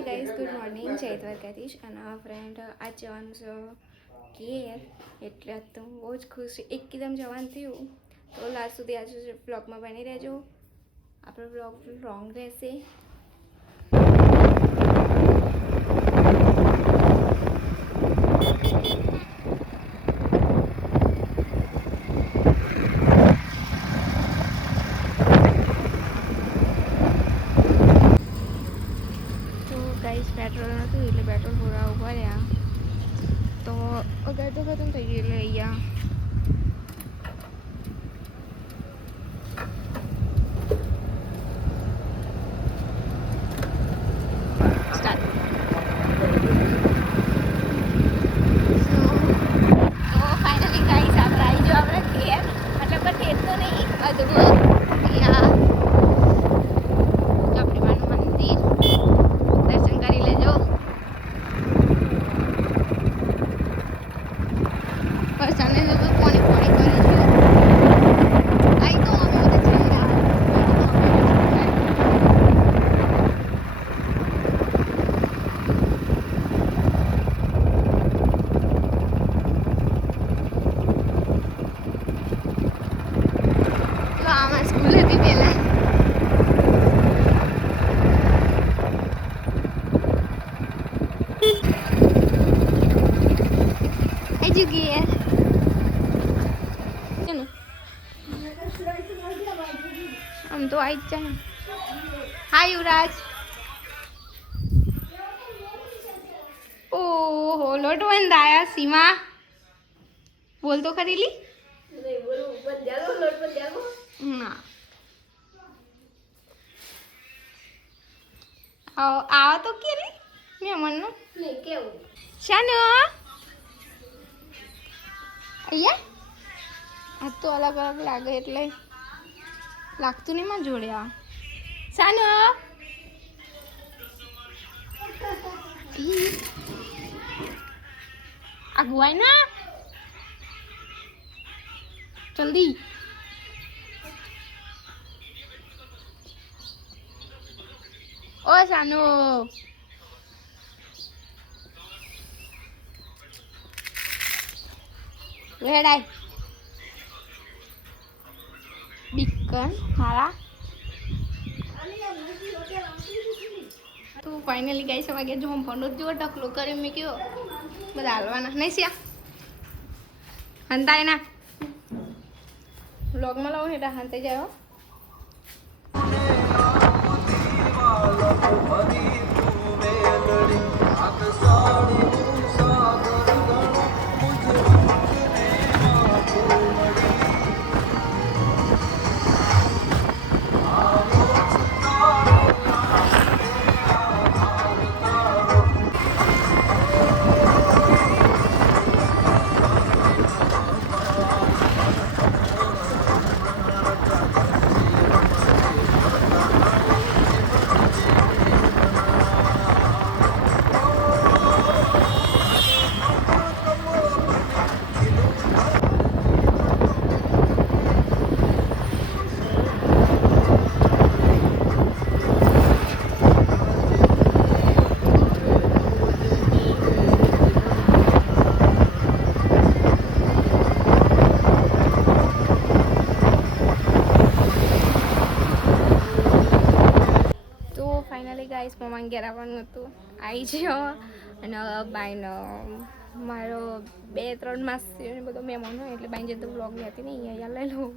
Hi guys, good morning. જય દ્વારકાધીશ. અને friend આજ જવાનું છે ઘેર, એટલે તો હું બહુ જ ખુશ છું. એકદમ જવાનું થયું તો લાસ્ટ સુધી આજે બ્લોગમાં બની રહેજો. આપણો બ્લોગ લોંગ રહેશે. પેટ્રોલ નહોતું એટલે પેટ્રોલ પૂરા ઉભા રહ્યા તો અગર તો ખતમ થઈ ગયું એટલે અહીંયા ફાઇનલી ગાઈસ આપણે આવી જો આપણે ઘેર, મતલબ કે ઘેર તો નહીં, અધૂરું ત્યાં ચોપડીમાનું મંદિર દર્શન કરી લેજો. બસ આને જો પાણી પાણી કરી છે. આઈ તો અમે બધા જઈ રહ્યા. તો આમાં સ્કૂલ હતી પહેલા. જગ્યાએ આમ તો આવી જ જાય. હા યુવરાજ. ઓહો લોટ બંધાયા. સીમા બોલ તો ખરી લી. ના આવો તો કે લી મહેમાનનું કેવું શાનો અહીંયા આ તો અલગ અલગ લાગે એટલે લાગતું નહીં માં જોડે. આ સાનો અગવાય ના જલ્દી. ઓ સાનો વેડાય બીકન મારા. તો ફાઇનલી ગાઈસ વાગે જો હું ફોન જો ટકલો કરી મેં કયો બધા હાલવાના નહીં સિયા હંતાય ના વ્લોગમાં લાવો હેઠા હંતાઈ જાય. ગાઈસ મમ્મા ઘેર આવવાનું હતું, આવી છે. અને બાઈનો મારો 2-3 માસ બધો મહેમાન હોય એટલે બાઈને જતો બ્લોગ લેતી નહીં, અહીંયા લઈ લઉં.